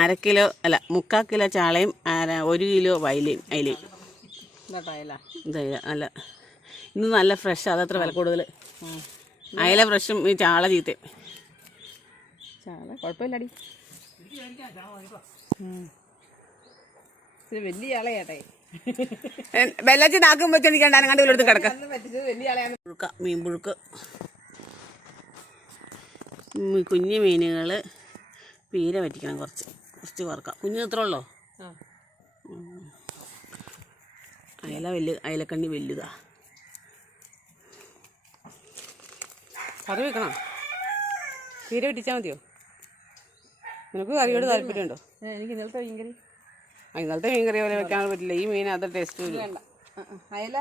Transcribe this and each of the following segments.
അര കിലോ അല്ല മുക്കാൽ കിലോ ചാളയും അര ഒരു കിലോ വയലയും അയിലയും അല്ല ഇന്ന് നല്ല ഫ്രഷ് അതത്ര വില കൂടുതൽ അയല ഫ്രഷും ഈ ചാള ചീത്തയും ചാള കുഴപ്പമില്ലടി വലിയ ആളെ വെള്ളച്ചി നാക്കും വെച്ച് എനിക്കണ്ടാണ് കണ്ട് ഇവിടുത്തെ കിടക്ക മീൻ പുഴുക്ക് കുഞ്ഞു മീനുകൾ പീര വറ്റിക്കണം കുറച്ച് കുറച്ച് വറുക്കാം കുഞ്ഞു ഇത്ര ഉള്ളോ അയല വലിയ അയലക്കണ്ണി വലുതാ കറി വെക്കണം പീര വെട്ടിച്ചാൽ മതിയോ നിനക്ക് കറിയോട് താല്പര്യമുണ്ടോ എനിക്ക് ഇന്നലത്തെ മീൻകറി ഇന്നലത്തെ മീൻ കറി പോലെ വെക്കാൻ പറ്റില്ല ഈ മീൻ അത് ടേസ്റ്റ് വരും വേണ്ട അയല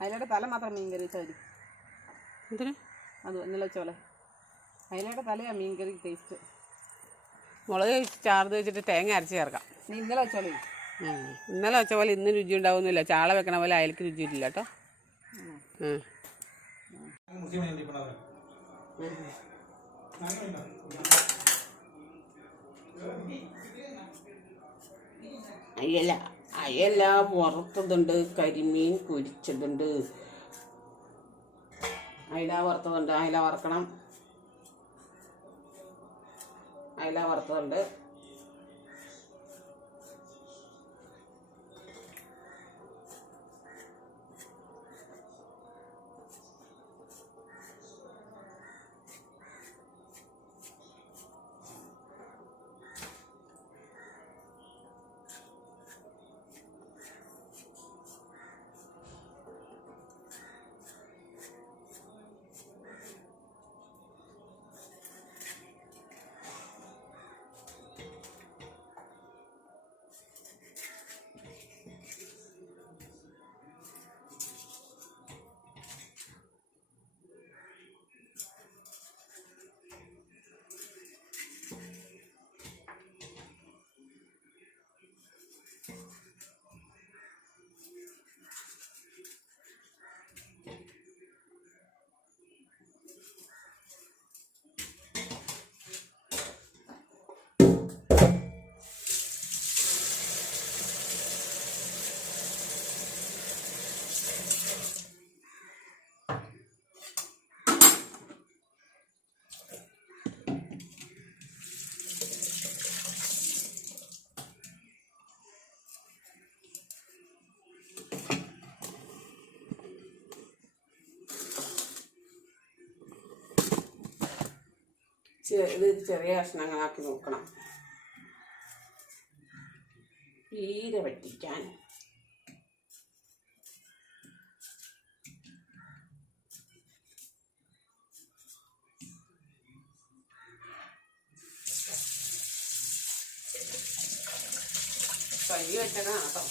അയലയുടെ തല മാത്രം മീൻ കറി വെച്ചാൽ മതി എന്തിന് അത് ഇന്നലെ വെച്ചോളെ അയലയുടെ തലയാണ് മീൻ കറി ടേസ്റ്റ് മുളക് ചാർന്ന് വെച്ചിട്ട് തേങ്ങ അരച്ച് ചേർക്കാം നീ ഇന്നലെ വെച്ചോളി ഇന്നലെ വെച്ച പോലെ ഇന്ന് രുചി ഉണ്ടാവുന്നില്ല ചാള വെക്കണ പോലെ അയൽക്ക് രുചി ഇല്ല കേട്ടോ ഉം അയല അയല വറുത്തതുണ്ട് കരിമീൻ പൊരിച്ചതുണ്ട് അയല വറുത്തതുണ്ട് അയല വറക്കണം അയല വറുത്തതുണ്ട് ഇത് ചെറിയ കഷ്ണങ്ങളാക്കി നോക്കണം തീരെ വെട്ടിക്കാൻ കൈ വെട്ടണം കേട്ടോ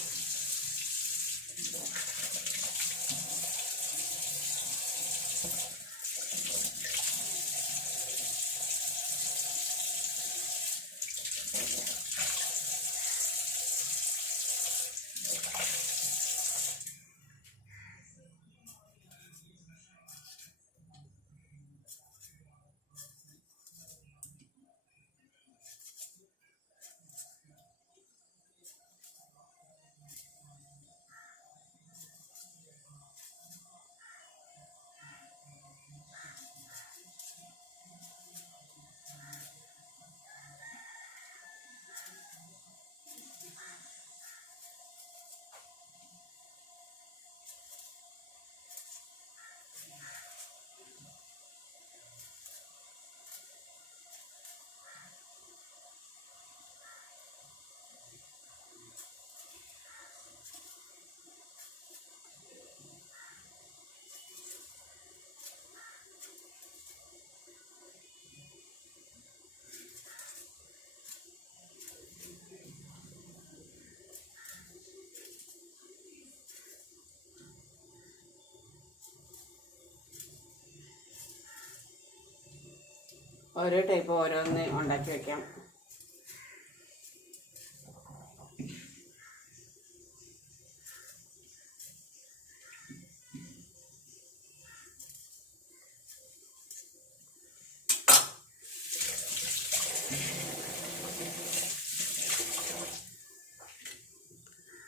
ഓരോ ടൈപ്പ് ഓരോന്ന് ഉണ്ടാക്കി വെക്കാം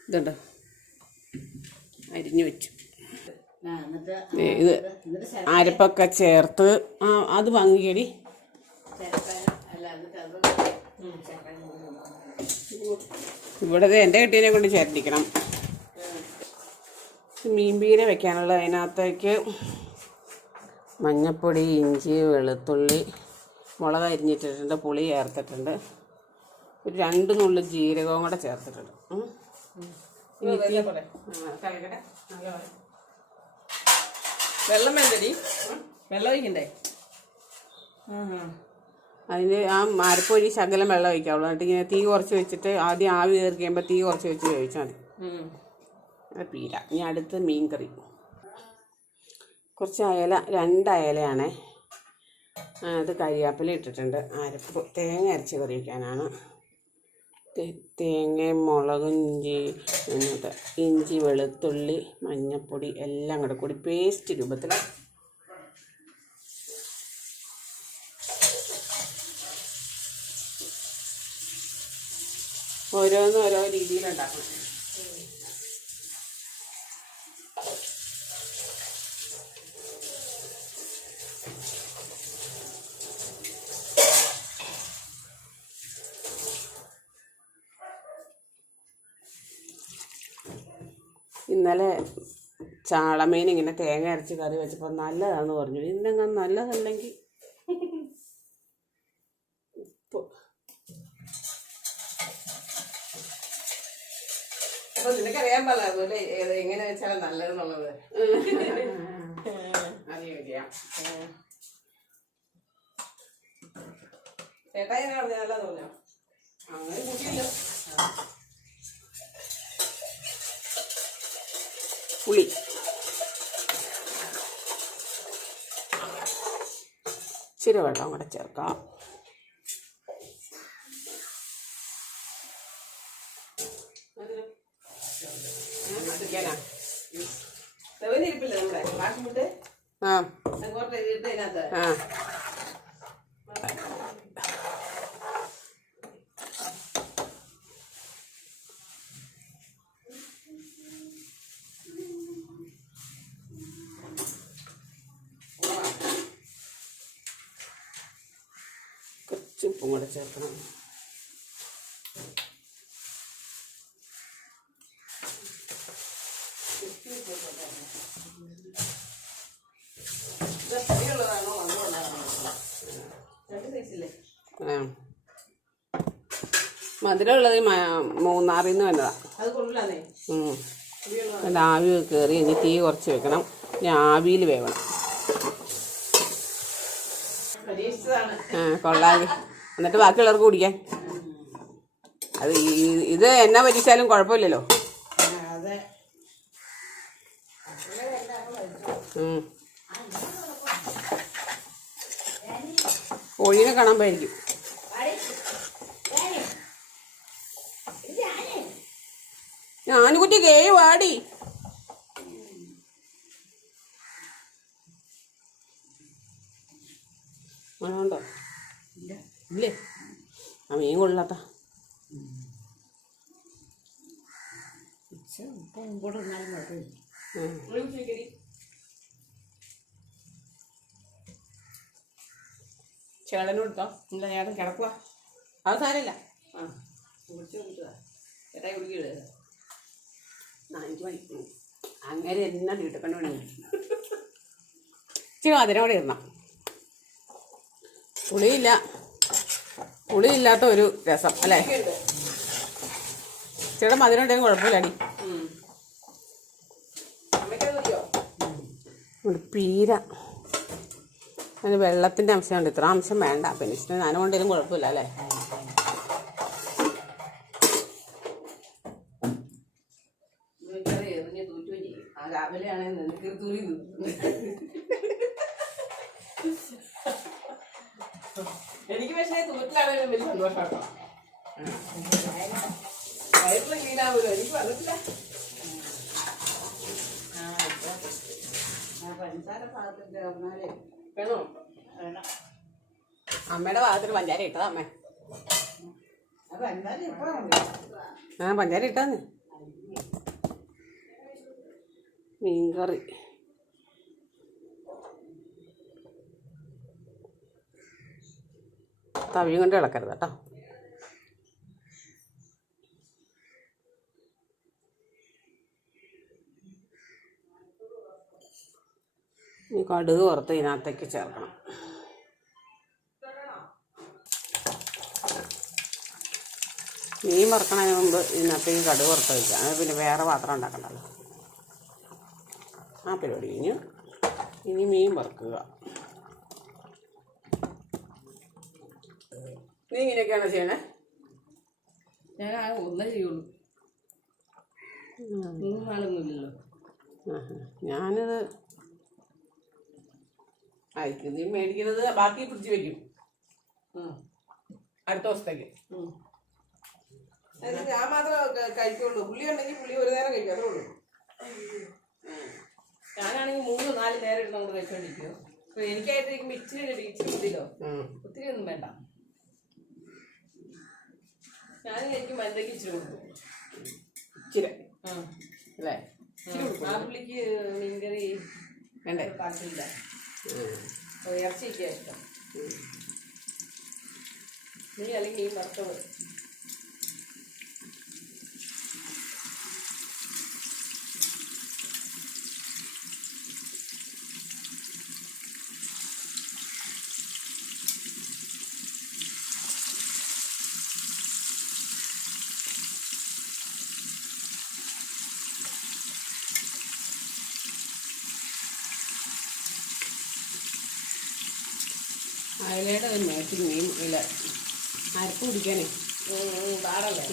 ഇതുണ്ടോ അരിഞ്ഞു വെച്ചു ഇത് അരപ്പൊക്കെ ചേർത്ത് അത് വാങ്ങിക്കടി ഇവിടെ എൻ്റെ കെട്ടീനെ കൊണ്ട് ചേർത്തിരിക്കണം മീൻ പീര വെക്കാനുള്ള അതിനകത്തേക്ക് മഞ്ഞപ്പൊടി ഇഞ്ചി വെളുത്തുള്ളി മുളക് അരിഞ്ഞിട്ടിട്ടുണ്ട് പുളി ചേർത്തിട്ടുണ്ട് ഒരു രണ്ട് നുള്ളി ജീരകവും കൂടെ ചേർത്തിട്ടുണ്ട് വെള്ളം വേണ്ടേ വെള്ളം ഒഴിക്കണ്ടേ അതിന് ആ മരപ്പൊഴി ശകലം വെള്ളം ഒഴിക്കാവുള്ളൂ എന്നിട്ട് ഇങ്ങനെ തീ കുറച്ച് വെച്ചിട്ട് ആദ്യം ആവി കയറി കഴിയുമ്പോൾ തീ കുറച്ച് വെച്ച് കഴിച്ചാൽ മതി പീല ഇനി അടുത്ത് മീൻ കറി കുറച്ച് അയല രണ്ട് അയലയാണേ അത് കരിയാപ്പില ഇട്ടിട്ടുണ്ട് അരപ്പ് തേങ്ങ അരച്ച് കറി വയ്ക്കാനാണ് തേങ്ങയും മുളകും ഇഞ്ചി ഇഞ്ചി വെളുത്തുള്ളി മഞ്ഞൾപ്പൊടി എല്ലാം കൂടെ കൂടി പേസ്റ്റ് രൂപത്തിൽ ഓരോന്നും ഓരോ രീതിയിൽ ഇന്നലെ ചാളമീൻ ഇങ്ങനെ തേങ്ങ അരച്ച് കറി വെച്ചപ്പോൾ നല്ലതാണെന്ന് പറഞ്ഞു ഇന്നെങ്ങാൻ നല്ലതല്ലെങ്കിൽ പറയാൻ പാടില്ല അതുകൊണ്ട് എങ്ങനെ വെച്ചാൽ നല്ലതെന്നുള്ളത് ചേട്ടാ എങ്ങനെ പറഞ്ഞ നല്ല തോന്നിയോ അങ്ങനെ കൂട്ടിയില്ല പുളി ഇച്ചിരി വെള്ളം കൂടെ ചേർക്കാം കുറച്ച് ഉപ്പും കൂടെ ചേർക്കണം മധുരമുള്ളത് മൂന്നാറിൽ നിന്ന് വന്നതാണ് ആവി കയറി ഇനി തീ കുറച്ച് വെക്കണം ഇനി ആവിയിൽ വേവണം ആ കൊള്ളാവി എന്നിട്ട് ബാക്കിയുള്ളവർക്ക് കുടിക്കാൻ അത് ഇത് എന്നാ പരീക്ഷാലും കുഴപ്പമില്ലല്ലോ കോഴീനെ പോയിരിക്കും ഞാനുകുട്ടി കേ വാടി മണമുണ്ടോ ഇല്ലേ ആ മീൻ കൊള്ളാത്ത ഉച്ച ഉപ്പ് ചേളനും എടുത്തോ ഇല്ല ചേട്ടൻ കിടക്കുക അത് സാരമില്ല ആ അങ്ങനെ എന്നാ വീട്ടിക്കൊണ്ട് കണ്ടു ഇച്ചിരി ഇരുന്ന പുളിയില്ല പുളിയില്ലാത്ത ഒരു രസം അല്ലേ ചേട്ടൻ മധുരമുണ്ടെങ്കിൽ കുഴപ്പമില്ലടി ഒരു പീര അതിന് വെള്ളത്തിൻ്റെ അംശമുണ്ട് ഇത്ര അംശം വേണ്ട പിന്നെ ഇഷ്ടം ഞാനും കൊണ്ടേലും കുഴപ്പമില്ല അല്ലേ എനിക്ക് പക്ഷേ തൂറ്റിലാണെങ്കിലും വലിയ സന്തോഷം കേട്ടോ എനിക്ക് വന്നിട്ടില്ല പഞ്ചസാര പാത്രത്തിൽ വന്നാലേ അമ്മയുടെ ഭാഗത്തിന് പഞ്ചാര ഇട്ടതാ അമ്മേ ആ പഞ്ചാര ഇട്ടാന്ന് മീൻകറി തവിയും കൊണ്ട് ഇളക്കരുത് കേട്ടോ ഇനി കടുക് പുറത്ത് ഇതിനകത്തേക്ക് ചേർക്കണം മീൻ വറുക്കണതിന് മുമ്പ് ഇതിനകത്തേക്ക് കടുക് പുറത്ത് വയ്ക്കുക അത് പിന്നെ വേറെ പാത്രം ഉണ്ടാക്കണ്ടല്ലോ ആ പരിപാടി കഴിഞ്ഞു ഇനി മീൻ വറുക്കുക നീ ഇങ്ങനെയൊക്കെയാണോ ചെയ്യണേ ഞാൻ ഒന്നേ ചെയ്യുള്ളൂ ഞാനത് ഇത് മേടിക്കുന്നത് ബാക്കി ഫ്രിഡ്ജ് വെക്കും അടുത്ത ദിവസത്തേക്ക് ഞാൻ മാത്രം കഴിക്കുള്ളൂ പുള്ളി ഉണ്ടെങ്കിൽ പുള്ളി ഒരു നേരം കഴിക്കും അതേ ഉള്ളൂ ഞാനാണെങ്കിൽ മൂന്ന് നാല് നേരം ഇരുന്ന് നമ്മൾ കഴിച്ചോണ്ടിരിക്കും അപ്പൊ എനിക്കായിട്ട് ഇച്ചിരി ഇച്ചിരി ഒത്തിരി ഒന്നും വേണ്ട ഞാൻ കഴിക്കും എന്തൊക്കെ ഇച്ചിരി കൊടുക്കും ഇച്ചിരി ആ പുള്ളിക്ക് മീൻകറി വേണ്ടേ പാട്ടില്ല ഇറച്ചിയൊക്കെയാണ് ഇഷ്ടം നീ അല്ലെങ്കിൽ ഈ വറുത്തത് അയലയുടെ ഒരു മേത്തിൽ മീൻ ഇല്ല അരപ്പ് കുടിക്കാനേ പാടല്ലേ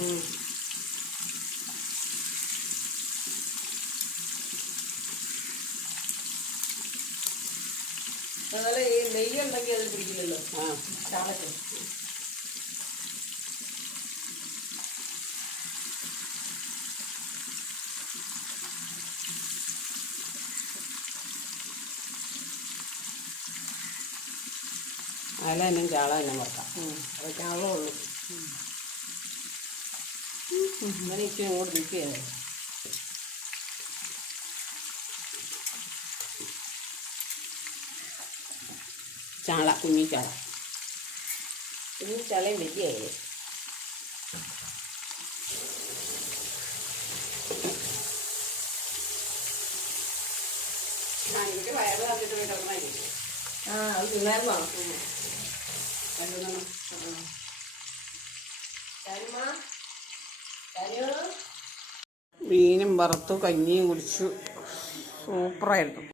അതുപോലെ ഈ നെയ്യുണ്ടെങ്കിൽ അതിൽ പിടിക്കില്ലല്ലോ ആ ചാളക്ക് അല തന്നെ ചാള എന്നും വറുക്കാം അപ്പോൾ ചാളേ ഉള്ളൂ ഇങ്ങനെ ഇച്ചിരി ഇങ്ങോട്ട് നിൽക്കുകയാണ് ചാള കുഞ്ഞിച്ചാള കുഞ്ഞിച്ചാളയും വലിയായില്ലേ ആ അത് തിന്നായിരുന്നോ കഴുകണം മീനും വറുത്തു കഞ്ഞിയും കുടിച്ചു സൂപ്പറായിരുന്നു